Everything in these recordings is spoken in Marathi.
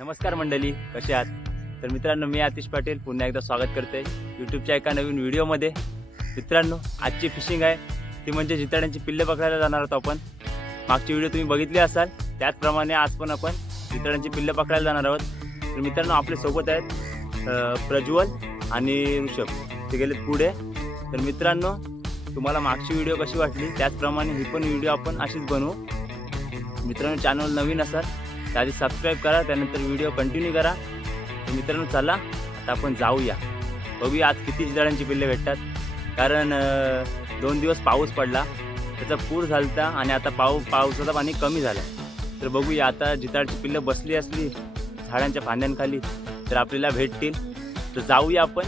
नमस्कार मंडळी, कसे आहात? तर मित्रांनो, मी आतिश पाटील पुन्हा एकदा स्वागत करते यूट्यूबच्या एका नवीन व्हिडिओमध्ये. मित्रांनो, आजची फिशिंग आहे ती म्हणजे जिताड्यांची पिल्ले पकडायला जाणार आहोत आपण. मागची व्हिडिओ तुम्ही बघितली असाल, त्याचप्रमाणे आज पण आपण जिताड्यांची पिल्ले पकडायला जाणार आहोत. तर मित्रांनो, आपल्या सोबत आहेत प्रज्वल आणि ऋषभ, ते गेलेत पुढे. तर मित्रांनो, तुम्हाला मागची व्हिडिओ कशी वाटली त्याचप्रमाणे ही पण व्हिडिओ आपण अशीच बनवू. मित्रांनो, चॅनल नवीन असाल तर आधी सबस्क्राईब करा, त्यानंतर व्हिडिओ कंटिन्यू करा. तर मित्रांनो, चला आता आपण जाऊया, बघूया आज किती जिताड्यांची पिल्ले भेटतात. कारण 2 दिवस पाऊस पडला, त्याचा पूर झालता आणि आता पावसाचं पाणी कमी झालं. तर बघूया आता जिताडची पिल्लं बसली असली झाडांच्या फांद्यांखाली तर आपल्याला भेटतील. तर जाऊया, आपण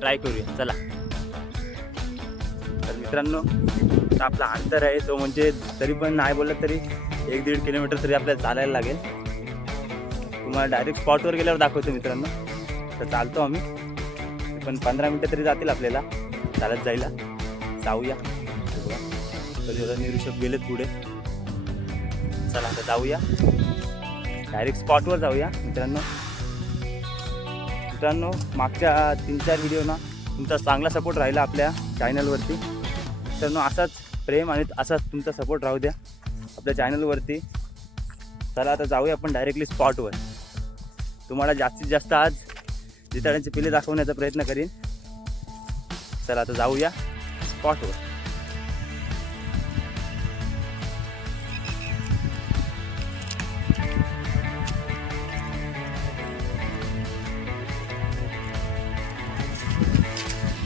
ट्राय करूया, चला. तर मित्रांनो, आपला अंतर आहे तो म्हणजे तरी पण नाही बोललं तरी 1-1.5 किलोमीटर तरी आपल्याला चालायला लागेल. तुम्हाला डायरेक्ट स्पॉटवर गेल्यावर दाखवतो मित्रांनो. तर चालतो आम्ही, पण 15 मिनटं तरी जातील आपल्याला चालत जायला. जाऊया. तर ऋषभ गेलेत पुढे. चला आता जाऊया, डायरेक्ट स्पॉटवर जाऊया मित्रांनो. मित्रांनो, मागच्या 3-4 व्हिडिओ ना तुमचा चांगला सपोर्ट राहिला आपल्या चॅनलवरती. मित्रांनो, असाच प्रेम आणि असाच तुमचा सपोर्ट राहू द्या आपल्या चॅनलवरती. चला आता जाऊया आपण डायरेक्टली स्पॉटवर. तुम्हाला जास्तीत जास्त आज जिताड्यांचे पिल्ले दाखवण्याचा प्रयत्न करीन. चला आता जाऊया स्पॉटवर.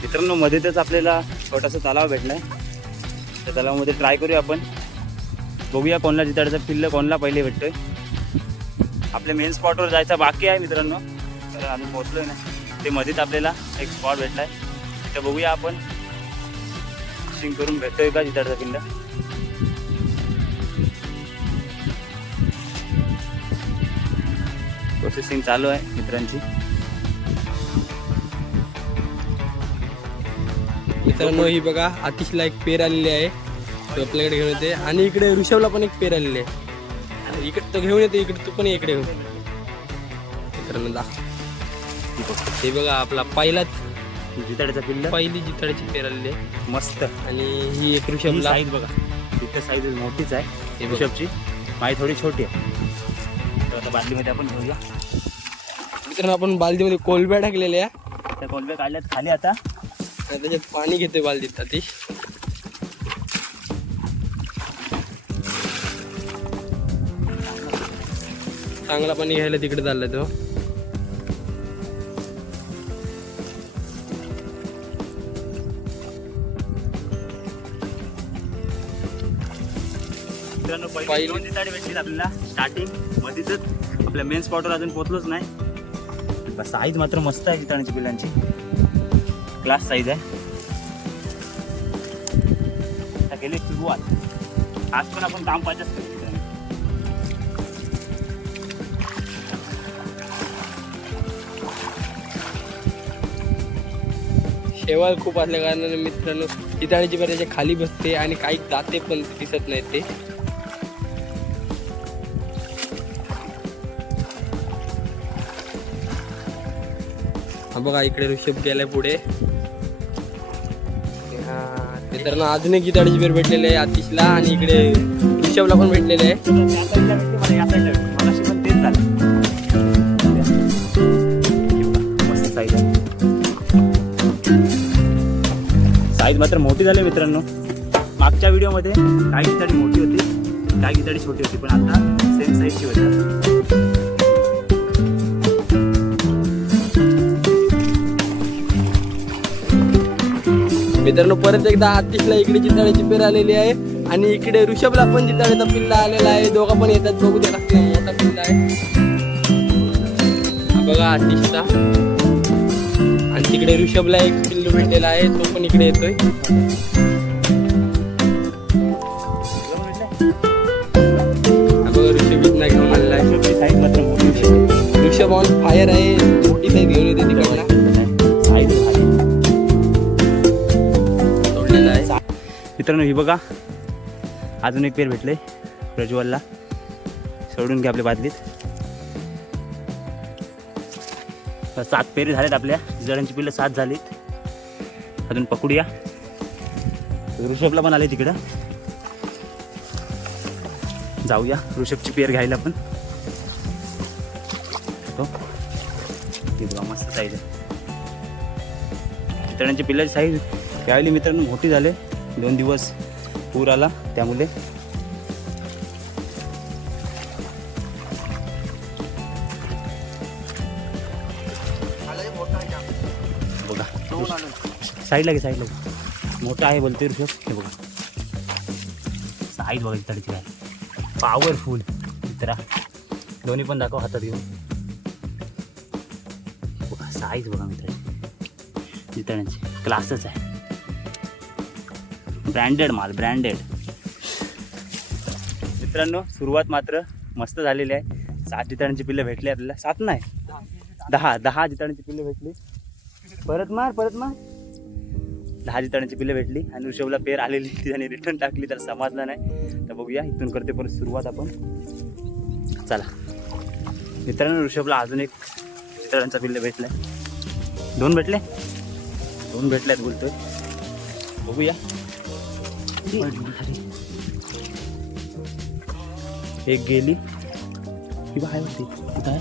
मित्रांनो, मध्येच आपल्याला छोटासा तलाव भेटलाय. त्या तलावामध्ये ट्राय करूया आपण, बघूया कोणला जिताड्याचं पिल्लं कोणला पहिले भेटतोय. आपल्या मेन स्पॉटवर जायचा बाकी आहे मित्रांनो, तर आम्ही पोहोचलोय ना. ते मध्येच आपल्याला एक स्पॉट भेटलाय, तिथं बघूया आपण फिशिंग करून भेटतोय का जिताड्याचं पिल्लं. प्रोसेसिंग चालू आहे मित्रांची. मित्रांनो, ही बघा आतिशला एक पेर आलेली आहे, तो आपल्याकडे घेऊन येते. आणि इकडे ऋषभला पण एक पेर आलेली आहे, इकडे तो घेऊन येते, इकडे तू पण इकडे घेऊन. मित्रांनो हे बघा आपला पहिलाच जिताड्याचा पिल्लं, पहिली जिताड्याची पेर आलेली आहे मस्त. आणि ही एक ऋषभला. साईज बघा, तिथं साईज मोठीच आहे ऋषभची, माई थोडी छोटी आहे. तर आता बादलीमध्ये आपण घेऊया. मित्रांनो, आपण बालदीमध्ये कोलब्या टाकलेल्या, त्या कोलब्या काढल्यात खाली. आता त्याच्यात पाणी घेतोय बालदीत आतिश. चांगला पाणी घ्यायला तिकडे चाललाय तो. मित्रांनो, पहिली 2 जिताडे भेटतील आपल्याला स्टार्टिंग मध्येच. आपल्या मेन स्पॉटवर अजून पोहोचलोच नाही. साईज मात्र मस्त आहे जिताड्यांची पिल्लांची, क्लास साईज आहे. आता गेली सुरुवात, आज पण आपण काम पाहिजेच करू. शेवाळ खूप असल्या कारणाने मित्रांनो जिताड्याची पेर त्याच्या खाली बसते आणि काही जाते पण दिसत नाही ते. हा बघा, इकडे ऋषभ गेलाय पुढे. मित्रांनो, अजून एक जिताड्याची पेर भेटलेली आहे आतिशला आणि इकडे ऋषभला पण भेटलेले आहे. पण तेच झालं. मस्त साईज आहे, साईज मात्र मोठी झाली मित्रांनो. मागच्या व्हिडिओमध्ये काही जिताडी मोठी होती, काही जिताडी छोटी होती, पण आता सेम साईजची होती. मित्रांनो, परत एकदा आतिशला इकडे जिताड्याची पेर आलेली आहे आणि इकडे ऋषभला पण जिताड्याचा पिल्ला आलेला आहे. दोघं पण येतात, बघू द्या कसला मोठा पिल्ला आहे. हा बघा आतिशचा. आणि तिकडे ऋषभला एक पिल्लू भेटलेला आहे, तो पण इकडे येतोय. हा बघा, ऋषभ इथनं घेऊन आलेला आहे. साईज मात्र मोठी, ऋषभ ऑन फायर आहे, मोठी साईज घेऊन येते तिकडला. मित्रांनो, ही बघा अजून एक पेर भेटले प्रज्वलला. सोडून घ्या आपल्या बादलीत. 7 पेरी झालेत आपल्या जिताड्यांची पिल्लं 7 झालीत. अजून पकडूया. ऋषभला पण आले तिकडं. जाऊया ऋषभची पेर घ्यायला पण. हे बघा मस्त साईज आहे. जिताड्यांची पिल्लाची साईज त्यावेळी मित्रांनो मोठी झाले. 2 दिवस पूर आला त्यामुळे. बघा साईडला घे साईडला घे. मोठा आहे बोलते ऋषभ. हे बघा साईज बघा जिताड्याची काय पॉवरफुल. मित्रा दोन्ही पण दाखव हातात घेऊन. बघा साईज बघा मित्रांची जिताड्यांची क्लासच आहे. ब्रँडेड माल ब्रँडेड. मित्रांनो सुरुवात मात्र मस्त झालेली आहे. 7 जिताड्यांची पिल्लं भेटली आपल्याला. 7 नाही 10 जिताड्यांची पिल्लं भेटली. परत मार 10 जिताड्यांची पिल्लं भेटली. आणि ऋषभला पेर आलेली ती त्याने रिटर्न टाकली. तर समजलं नाही. तर बघूया इथून करते परत सुरुवात आपण. चला मित्रांनो ऋषभला अजून एक जिताड्यांचा पिल्लं भेटलाय. 2 भेटले. 2 भेटल्यात बोलतोय. बघूया. एक गेली किंवा आहे होती कुठं आहे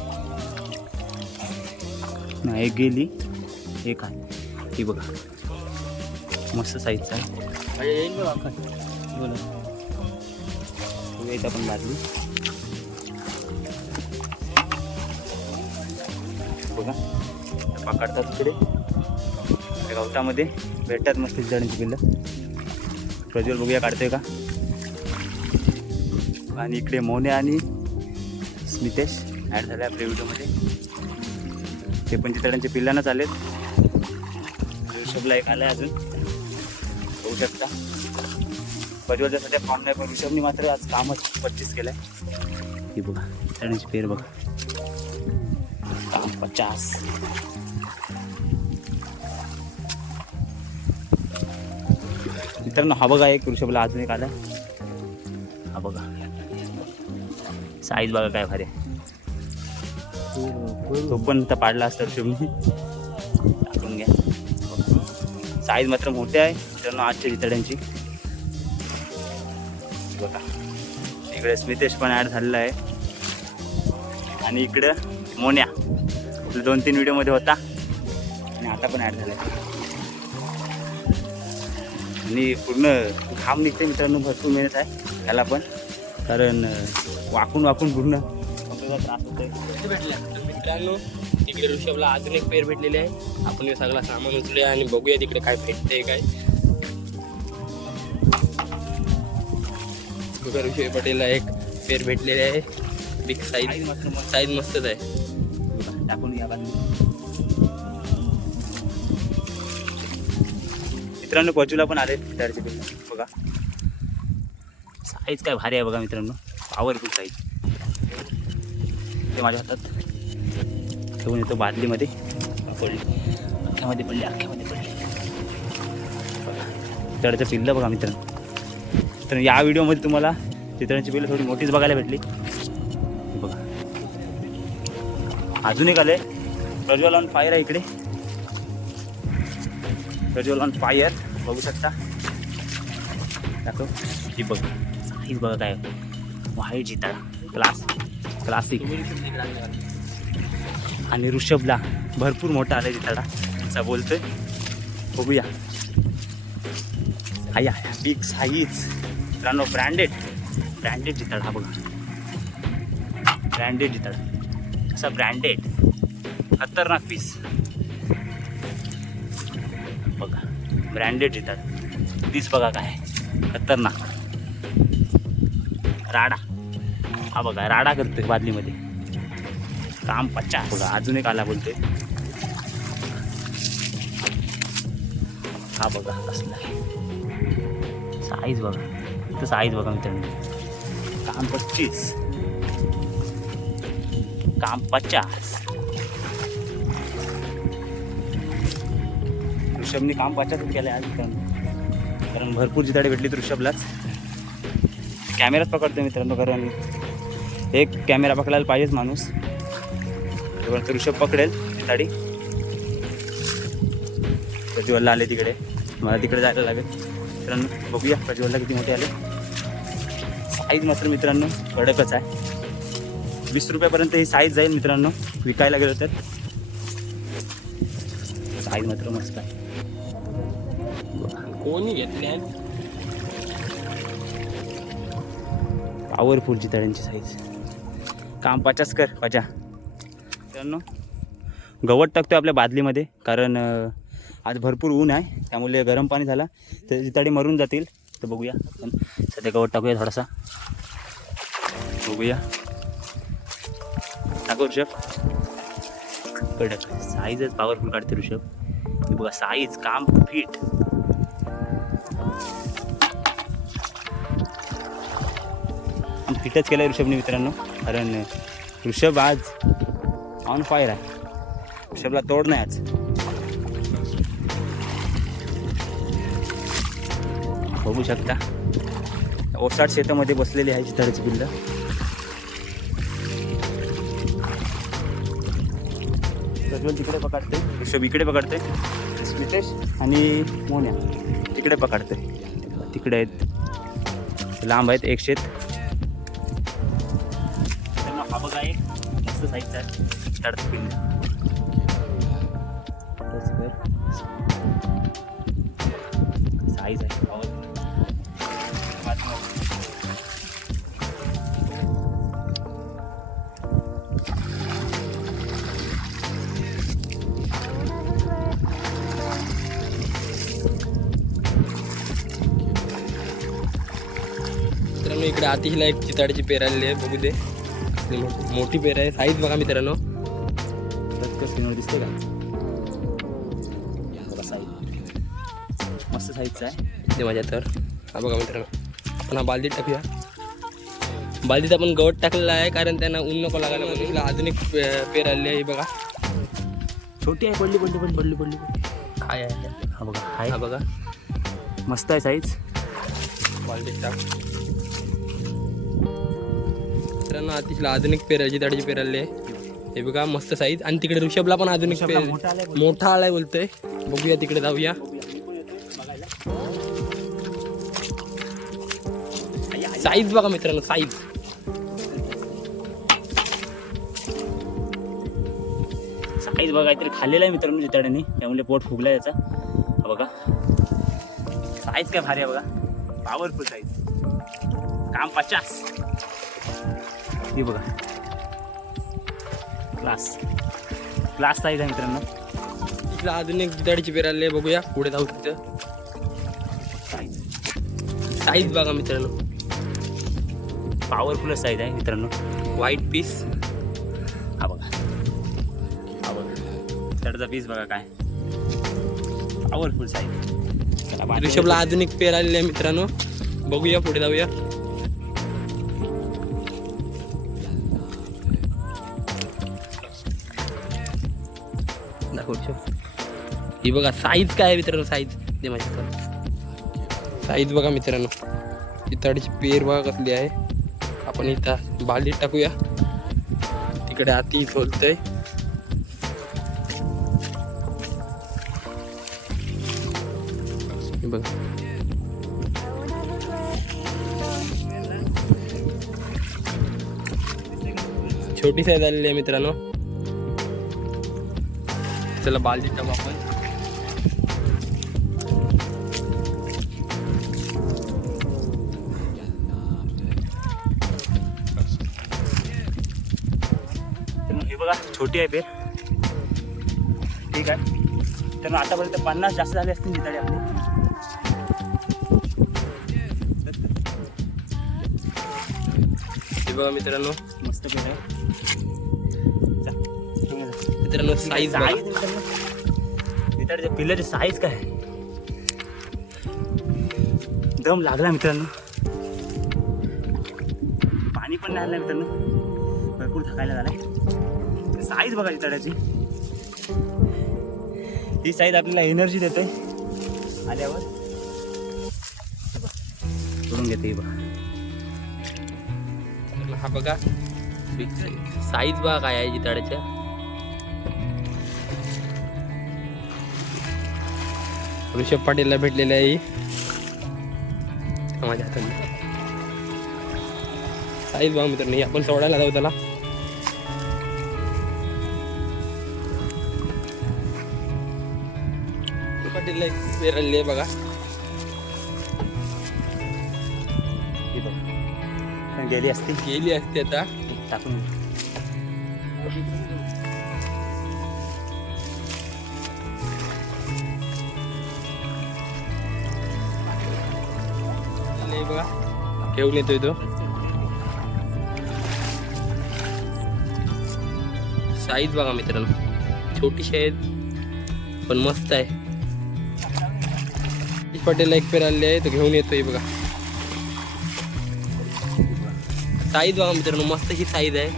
ना. एक गेली एक आहे. ही बघा मस्त साईजचा आहे. येईल बघा काय बोला. इथं पण बादली बघा पकडतात तिकडे गवतामध्ये भेटतात मस्त जिताड्यांची पिल्लं. प्रज्वल बघूया काढतोय का. आणि इकडे मोने आणि स्मितेश ॲड झाले आपल्या व्हिडिओमध्ये. ते पण जिताड्यांच्या पिल्लांनाच आलेत. ऋषभला एक आलाय अजून होऊ शकता. प्रज्वलच्या सध्या फॉर्म नाही पण ऋषभनी मात्र आज कामच 25 केलंय. ही बघा जिताड्यांची पेर बघा काम 50. मित्रांनो हा बघा एक ऋषभला अजून एक आला. हा बघा साईज बघा काय भारी. तो पण तर पाडला असता ऋषभनी. टाकून घ्या. साईज मात्र मोठे आहे मित्रांनो आजच्या जिताड्यांची. बघा इकडे स्मितेश पण ॲड झालेला आहे. आणि इकडं मोन्या 2-3 व्हिडिओमध्ये होता आणि आता पण ॲड झाला आहे. आणि पूर्ण घाम निघते मित्रांनो. भरपूर मेहनत आहे त्याला पण. कारण वाकून पूर्ण त्रास होतोय. मित्रांनो तिकडे ऋषभला अजून एक पेर भेटलेली आहे. आपण हे सगळं सामान उचलूया आणि बघूया तिकडे काय भेटते काय. बघा ऋषभ पटेलला एक पेर भेटलेली आहे. बिग साईज मस्तच आहे. टाकून या बाजूला. मित्रांनो पचूला पण आले जिताड्याचे पिल्लं बघा. साईज काय भारी आहे बघा मित्रांनो. Powerful size. ते माझ्या हातात ठेवून येतो बादलीमध्ये. पडली अख्ख्यामध्ये पडली जिताड्याचं पिल्लं बघा मित्रांनो. तर या व्हिडिओमध्ये तुम्हाला जिताड्यांची पिल्लं थोडी मोठीच बघायला भेटली. बघा अजून एक आले. प्रज्वल ऑन फायर आहे इकडे. प्रज्वल ऑन फायर बघू शकता. दाखव ही बघ साईज बघा काय व्हाईट जिताडा क्लासिक. आणि ऋषभला भरपूर मोठा आला जिताडा असा बोलतोय. बघूया. आया बिग साईज मित्रांनो. ब्रँडेड जिताडा. हा बघा ब्रँडेड जिताडा असा ब्रँडेड खतरनाक पीस बघा. ब्रँडेड जिताडा पीस बघा काय खतरनाक. राडा हा बघा राडा करतोय बादलीमध्ये. काम 50 बघा. अजून एक आला बोलतोय. हा बघा कसला साईज बघा. इथं साईज बघा मित्रांनो. काम 25 काम 50. ऋषभने काम 50 केलं आज मित्रांनो. कारण भरपूर जिताडे भेटली तर ऋषभलाच. कॅमेराच पकडतो मित्रांनो. कारण एक कॅमेरा पकडायला पाहिजेच माणूस. ऋषभ पकडेल जिताडी. प्रज्वलला आले तिकडे, मला तिकडे जायला लागेल. मित्रांनो बघूया प्रज्वलला किती मोठे आले. साईज मात्र मित्रांनो कडकच आहे. 20 रुपयापर्यंत ही साईज जाईल मित्रांनो विकायला गेलं तर. साईज मात्र मस्त आहे. कोणी घेतले पॉवरफुल चितळ्यांची साईज. काम 50 कर पाचा. मित्रांनो गवत टाकतो आपल्या बादलीमध्ये, कारण आज भरपूर ऊन आहे, त्यामुळे गरम पाणी झाला तर चितळे मरून जातील. तर बघूया आपण सध्या गवत टाकूया थोडासा. बघूया टाकू ऋषभ. कडक साईजच पॉवरफुल काढते ऋषभ. हे बघा साईज काम फिट. फिटच केलं आहे ऋषभने मित्रांनो, कारण ऋषभ आज ऑन फायर आहे. ऋषभला तोड नाही आज. बघू शकता ओसाड शेतामध्ये बसलेली आहे चितळेची पिल्लं. प्रज्वल तिकडे पकडते, ऋषभ इकडे पकडते, स्मितेश आणि मोन्या तिकडे पकडते. तिकडे आहेत, लांब आहेत एक शेत. त्यांना हा बघा एक मस्त साईजचा आहे चितळेची पिल्लं. साईज आहे मित्रांनो. इकडे आतिशला एक चिताडीची पेर आलेली आहे, बघू दे. मोठी पेर आहे. साईज बघा मित्रांनो. स्क्रीनवर दिसते का? बघा साईज मस्त साईजचा आहे ते माझ्या तर. हा बघा मित्रांनो, आपण हा बालदीत टाकूया. बालदीत आपण गवत टाकलेला आहे, कारण त्यांना ऊन नको लागायला म्हणून. तिला आधुनिक पेर आलेली आहे. बघा छोटी आहे, पडली पडली पण पडली पडली. काय आहे हा बघा हाय. हा बघा मस्त आहे साईज. बालदीत टाक. मित्रांनो आतिशला आधुनिक पेर चिताडीची पेर आलेली आहे. हे बघा मस्त साईज. आणि तिकडे ऋषभला पण आधुनिक पेर मोठा आलाय बोलतोय. बघूया तिकडे जाऊया. साईज बघा मित्रांनो, साईज. साईज बघा काहीतरी खाल्लेला आहे मित्रांनो चितळ्यांनी, त्यामुळे पोट फुगला याचा. हा बघा साईज काय भारी आहे बघा, पॉवरफुल साईज. काम 50. हे बघा क्लास साईज आहे मित्रांनो. तिथला आधुनिक चिताडीची पेर आलेली आहे. बघूया पुढे जाऊ. तिथं साईज बघा मित्रांनो, पॉवरफुल साईज आहे मित्रांनो. White piece. हा बघा हा बघा चढचा पीस बघा काय पॉवरफुल साईज. ऋषभला आधुनिक पेर आलेली आहे मित्रांनो. बघूया पुढे जाऊया. दाखव ही बघा साईज काय आहे मित्रांनो. साईज दे माझ्या. साईज बघा मित्रांनो, चिताडीची पेर बघा कसली आहे. आपण इथं बालदीत टाकूया. तिकडे आती खोलतंय. बघा छोटी साईज आलेली आहे मित्रांनो. चला बालदीत टाकू आपण. हे बघा छोटी आहे पेर. ठीक आहे, तर आतापर्यंत 50 जास्त झाले असतील चितळे आपले. हे बघा मित्रांनो मस्त पेर आहे मित्रांनो. साईज चितळेच्या पिल्लाची साईज काय आहे. दम लागला मित्रांनो. पाणी पण नाही आलं मित्रांनो, भरपूर थकायला झालाय. साईज बघा चितळ्याची. ही साईज आपल्याला एनर्जी देते आल्यावर. सोडून घेते बघा. हा बघा साईज बघा काय आहे चिताड्याच्या. ऋषभ पाटीलला भेटलेली आहे ही. माझ्या हाताने साईज बघा मित्रांनो, ही आपण सोडायला जाऊ त्याला. पाटीलला एक पेर आलेली आहे बघा. ही बघ गेली असती आता. टाकून नाही बघा, घेऊन येतोय तो. साईज बघा मित्रांनो, छोटीशी आहेत पण मस्त आहे. पटेलला एक पेर आलेली आहे, तो घेऊन येतोय बघा. साईज बघा मित्रांनो, मस्त अशी साईज आहे.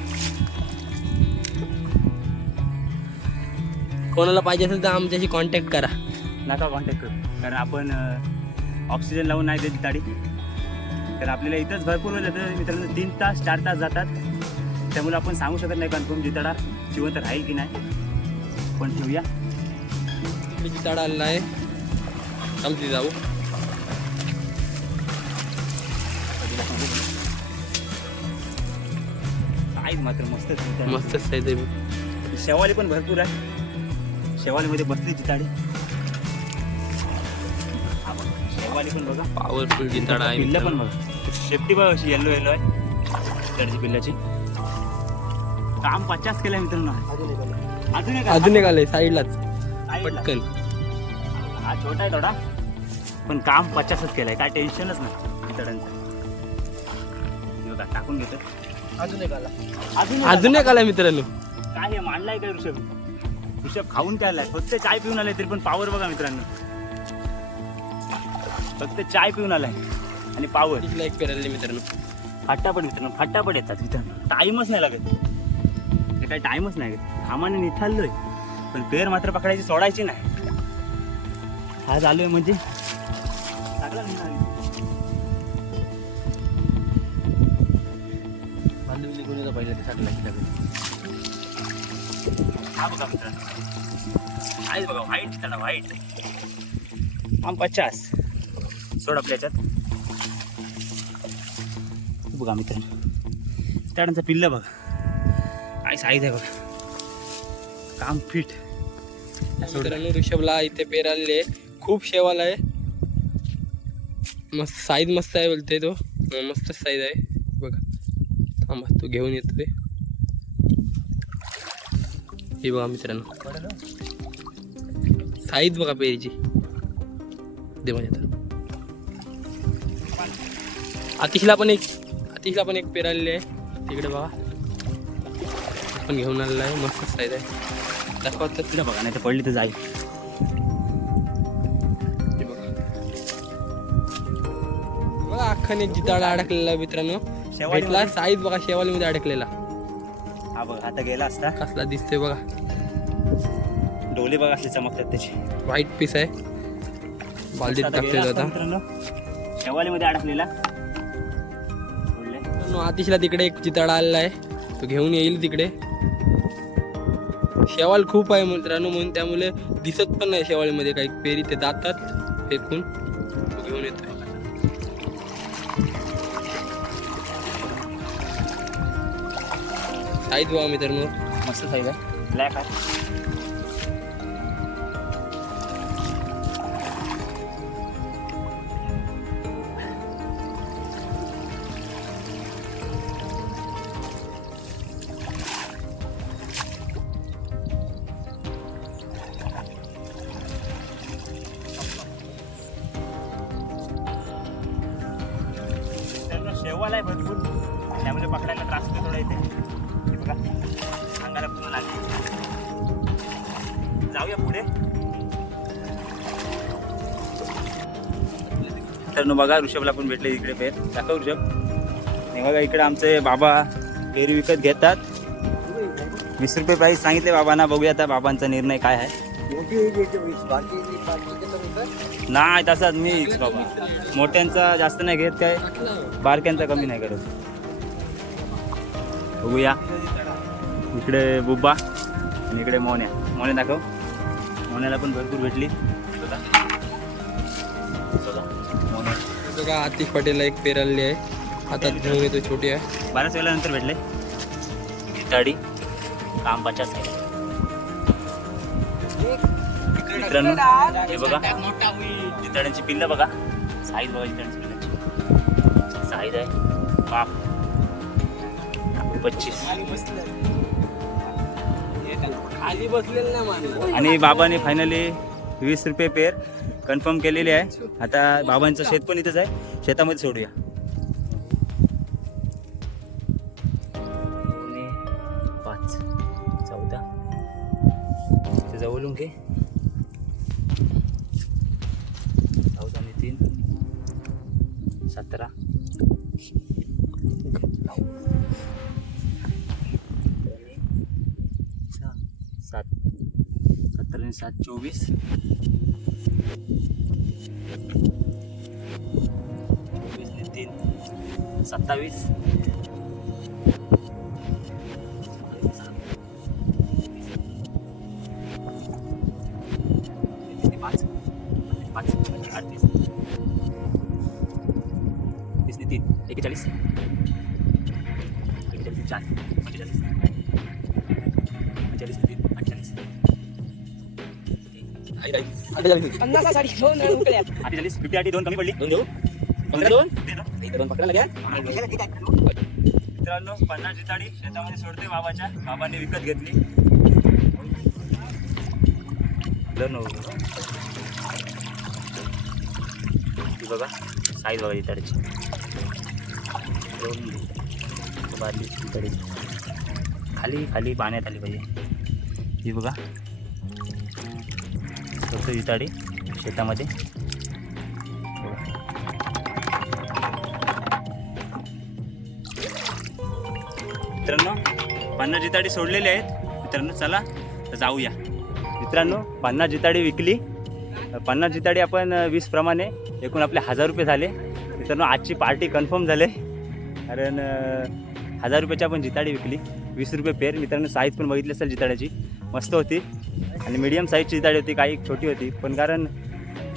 कोणाला पाहिजे असेल तर आमच्याशी कॉन्टॅक्ट करा. नका कॉन्टॅक्ट करू, कारण आपण ऑक्सिजन लावून नाही देत गाडी. तर आपल्याला इथंच भरपूर वेळ जातं मित्रांनो, 3 तास 4 तास जातात. त्यामुळे आपण सांगू शकत नाही कन्फर्म जिताडा जिवंत राहील की नाही. पण ठेवूया, जिताडा आलेला आहे. आमची जाऊ. साईज मात्र मस्तच मस्त साईज आहे. शेवाली पण भरपूर आहे. शेवालीमध्ये बसली जिताडी. शेवाली पण बघा, पॉवरफुल जिताडा आहे. पिल्लं पण बघा, शेपटी बघा अशी येलो येलो आहे त्याची पिल्लाची. काम 50 केलंय मित्रांनो. अजून एक आलंय साईडलाच साईडला. पटकन. हा छोटा आहे थोडा, पण काम 50च केलंय, काय टेन्शनच नाही जिताड्यांचं. बघा टाकून घेतो. अजून एक आलाय मित्रांनो. काय हे मांडलाय काय ऋषभ? ऋषभ खाऊन काय आलाय? फक्त चाय पिऊन आलाय, तरी पण पावर बघा मित्रांनो. फक्त चाय पिऊन आलाय आणि पावर. एक पेर आलेली मित्रांनो. फटाफट मित्रांनो, फटाफट येतात मित्रांनो. टाईमच नाही लागत, हे काय टाईमच नाही लागत. घामाने निथाललोय, पण पेर मात्र पकडायची सोडायची नाही. आज आलोय म्हणजे चांगला निघाला. पाहिजे ते सगळं. हा बघा मित्रांनो, आहे बघा व्हाईट, त्याला व्हाईट आम 50 सोड आपल्या याच्यात. बघा मित्रांनो, त्याचं पिल्लं बघा, काय साईज आहे बघा, काम फिट. मित्रांनो ऋषभला इथे पेर आलेले आहे. खूप शेवाल आहे, मस्त साईज मस्त आहे बोलते तो. मस्त साईज आहे बघा. थांबा, तो घेऊन येतोय. हे बघा मित्रांनो, साईज बघा पेरीची. दे माझ्या. आतिशला पण एक पेर आलेली आहे तिकडे बघा. पण घेऊन आलेला आहे, मस्त साईज आहे. दाखवत तिला बघा, नाही तर पडली तर जाईल. बघा अख्खाने एक जिताडा अडकलेला मित्रांनो. भेटला. साईज बघा शेवालीमध्ये अडकलेला. हा बघा, आता गेला असता. कसला दिसतोय बघा. डोले बघा असले चमकतात त्याची. व्हाईट पीस आहे. बालदीत टाकतोय आता. शेवालीमध्ये अडकलेला. आतिशला तिकडे एक जिताडा आलेला आहे, तो घेऊन येईल तिकडे. शेवाल खूप आहे मित्रांनो, म्हणून त्यामुळे दिसत पण नाही शेवाळीमध्ये काही पेरी. ते जातात फेकून, तो घेऊन येतोय. साईज बघा मित्रांनो, मस्त साईज आहे, ब्लॅक आहे. शेवाल आहे भरपूर, त्यामुळे पकडायला त्रास होतो थोडा इथे. हे बघा, अंगाला पूर्ण लागली. जाऊया पुढे. तर बघा, ऋषभला पण भेटले इकडे पेर. दाखव ऋषभ. हे बघा, इकडे आमचे बाबा पेर विकत घेतात. 20 रुपये प्राईस सांगितले बाबांना. बघूया आता बाबांचा निर्णय काय आहे. नाही तसाच मीच बाबा, मोठ्यांचा जास्त नाही घेत, काय बारक्यांचा कमी नाही करत. बघूया, इकडे बुब्बा आणि इकडे मोन्या. मोन्या दाखव. मोन्याला पण भरपूर भेटली. बघा आतिश पाटीलला एक पेर आलेली आहे. हातात घेऊन येतो, छोटी आहे. बऱ्याच वेळानंतर भेटले जिताडी काम 50 आहे. मित्रांनो हे बघा जिताड्यांची पिल्लं बघा. साईज बघा जिताड्यांची पिल्लांची. साईज आहे बाप 25. खाली बसलेलं नाही मानलं. आणि बाबाने फायनली 20 रुपये पेर कन्फर्म केलेली आहे. आता बाबांचं शेत पण इथंच आहे, शेतामध्ये सोडूया. 5 14 ते जवळून घे. 14 आणि 3 17 7 17 आणि 7 24 3 27 5 5 38 3 41 4 45 कमी पडली. 2 देऊ 2 मित्रांनो 50 जिताडी शेतामध्ये सोडते बाबाच्या. बाबांनी विकत घेतली. ती बघा साईज बघा जिताडीची. बादली जिताडी खाली खाली पाण्यात आली पाहिजे. ही बघा फक्त जिताडी शेतामध्ये. मित्रांनो 50 जिताडी सोडलेले आहेत. मित्रांनो चला तर जाऊया. मित्रांनो 50 जिताडी विकली. 50 जिताडी आपण 20 प्रमाणे एकूण आपले 1000 रुपये झाले. मित्रांनो आजची पार्टी कन्फर्म झाले, कारण 1000 रुपयाची आपण जिताडी विकली. 20 रुपये पेर. मित्रांनो साईज पण बघितली असेल जिताड्याची, मस्त होती. आणि मीडियम साईजची जिताडी होती, काही छोटी होती. पण कारण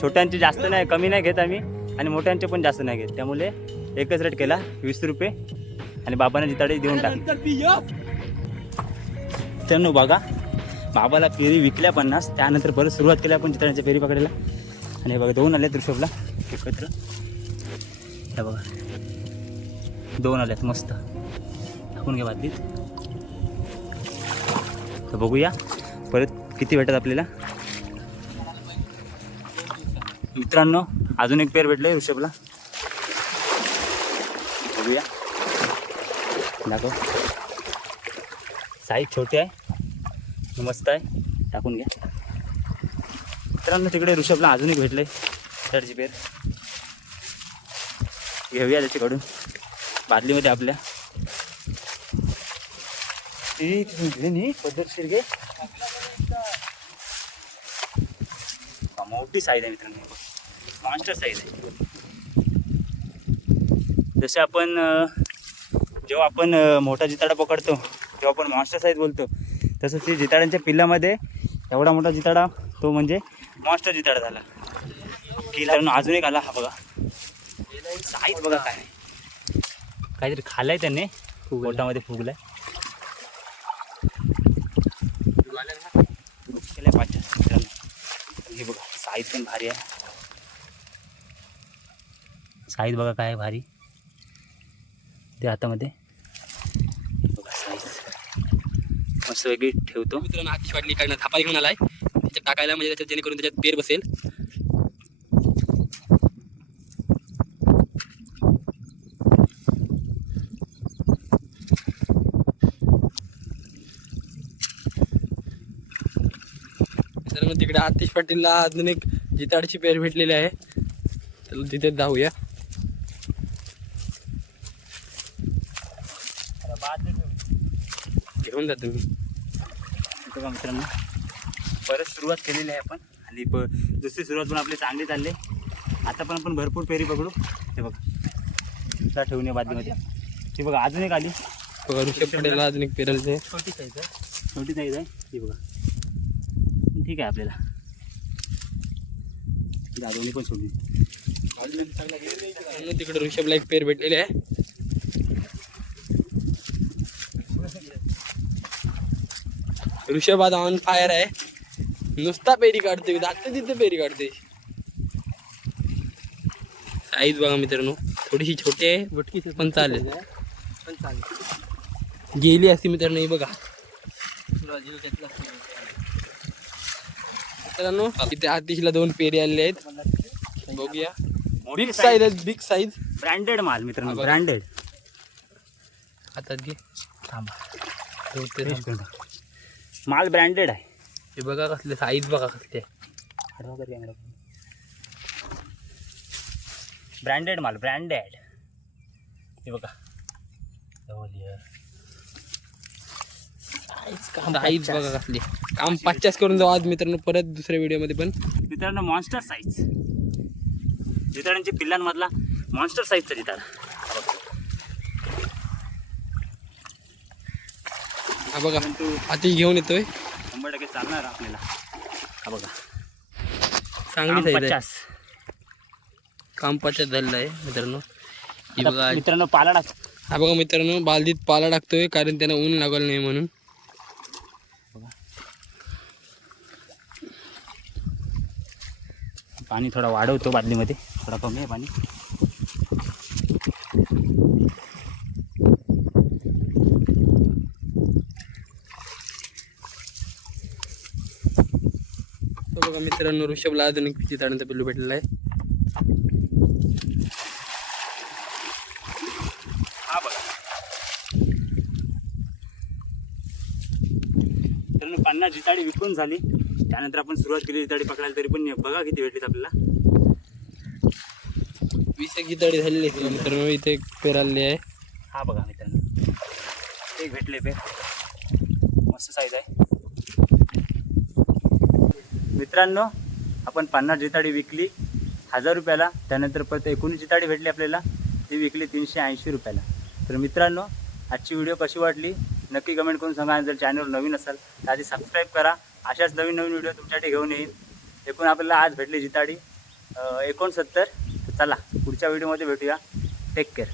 छोट्यांची जास्त नाही, कमी नाही घेत आम्ही, आणि मोठ्यांचे पण जास्त नाही घेत, त्यामुळे एकच रेट केला 20 रुपये. आणि बाबाने जिताडी देऊन टाकली. मित्रांनो बघा बाबाला पेरी विकल्या 50. त्यानंतर परत सुरुवात केली आपण जिताड्यांच्या पेरी पकडायला. आणि हे बघा 2 आले ऋषभला एकत्र. हे बघा 2 आल्यात मस्त. टाकून घ्या बादलीत. तर बघूया परत किती भेटत आपल्याला. मित्रांनो अजून एक पेर भेटले ऋषभला. बघूया दाखव. साईज छोटी आहे, मस्त आहे. टाकून घ्या. मित्रांनो तिकडे ऋषभला अजून एक भेटले जिताडीची पेर. घेऊया त्याच्याकडून बादलीमध्ये आपल्या. पद्धतशीर घे. मोठी साईज आहे मित्रांनो, मॉन्स्टर साईज आहे. जसे आपण जेव्हा आपण मोठा जिताडा पकडतो तेव्हा आपण मॉन्स्टर साईज बोलतो, तसंच ती जिताड्यांच्या पिल्लामध्ये एवढा मोठा जिताडा तो म्हणजे मॉन्स्टर जिताडा झाला. किल्ल्यानं अजून एक आला. हा बघा साईज बघा काय, काहीतरी खाल्लाय त्याने, पोटामध्ये फुगलाय. केलाय 5. हे बघा साईज पण भारी आहे. साईज बघा काय भारी ते हातामध्ये. बघा साईज मस्त वेगळी ठेवतो. मित्रांनो आतिश पाटील इकडनं थापा घेऊन आलाय त्याच्यात टाकायला, म्हणजे त्याच्यात जेणेकरून त्याच्यात पेर बसेल. मित्रांनो तिकडे आतिश पाटीलला अजून एक जिताडीची पेर भेटलेली आहे, त्याला तिथे जाऊया. घेऊन जातो मी. बघा मित्रांनो परत सुरुवात केलेली आहे आपण, आणि दुसरी सुरुवात पण आपली चांगली चालली. आता पण आपण भरपूर पेरी पकडू. हे बघा त्या ठेवून बादलीमध्ये. ती बघा अजून एक आली. बघा ऋषभ पाटीलला अजून एक पेर आली. छोटी साईज आहे, छोटी साईज आहे ती बघा. ठीक आहे आपल्याला दोन्ही पण सोडली. मित्रांनो तिकडे ऋषभला एक पेर भेटलेली आहे. ऋषभ आता ऑन फायर आहे, नुसता पेरी काढतोय, जाते तिथे पेरी काढते. साईज बघा मित्रांनो, थोडीशी छोटी आहे बटकी पण चालेल. गेली असती मित्रांनो, ही बघा मित्रांनो. इथे आतिशला 2 पेरी आलेले आहेत, बघूया. बिग साईज आहेत, बिग साईज, ब्रँडेड माल मित्रांनो, हा, ब्रँडेड. आता घे माल ब्रँडेड आहे. हे बघा कसले साईज, बघा कसले ब्रँडेड माल, ब्रँडेड. हे बघा साईज बघा कसली. काम 50 करून जाऊ आज मित्रांनो, परत दुसऱ्या व्हिडिओ मध्ये. पण मित्रांनो मॉन्स्टर साईज, जिताड्यांच्या पिल्लांमधला मॉन्स्टर साईजचा जिताडा. हा बघा आतिश घेऊन येतोय, 100% चालणार आपल्याला. हा बघा चांगली साईज आहे. 50. काम 50 झालेलं आहे मित्रांनो. ही आता बघा, मित्रांनो पाला टाक. हा बघा मित्रांनो, बालदीत पाला टाकतोय कारण त्यांना ऊन लागलं नाही म्हणून. पाणी थोडा वाढवतो बादलीमध्ये, थोडा कमी आहे पाणी. तो बघा मित्रांनो, ऋषभला अजून एक जिताड्यांचा पिल्लू भेटलेला आहे. हा बघा तर 50 जिताडी विकून झाली. त्यानंतर आपण सुरुवात केली जिताडी पकडायला, तरी पण बघा किती भेटलीत आपल्याला. 20 एक जिताडी झालेली आहे मित्रांनो. इथे एक पेर आलेली आहे. हा बघा मित्रांनो, एक भेटले पेर, मस्त साईज आहे मित्रांनो. आपण 50 जिताडी विकली 1000 रुपयाला. त्यानंतर परत 19 जिताडी भेटली आपल्याला, ती विकली 380 रुपयाला. तर मित्रांनो आजची व्हिडिओ कशी वाटली नक्की कमेंट करून सांगा. जर चॅनल नवीन असाल तर आधी सबस्क्राईब करा. अशाच नवीन नवीन व्हिडिओ तुमच्यासाठी घेऊन येईन. एकूण आपल्याला आज भेटली जिताडी 69. तर चला पुढच्या व्हिडिओमध्ये भेटूया. Take care.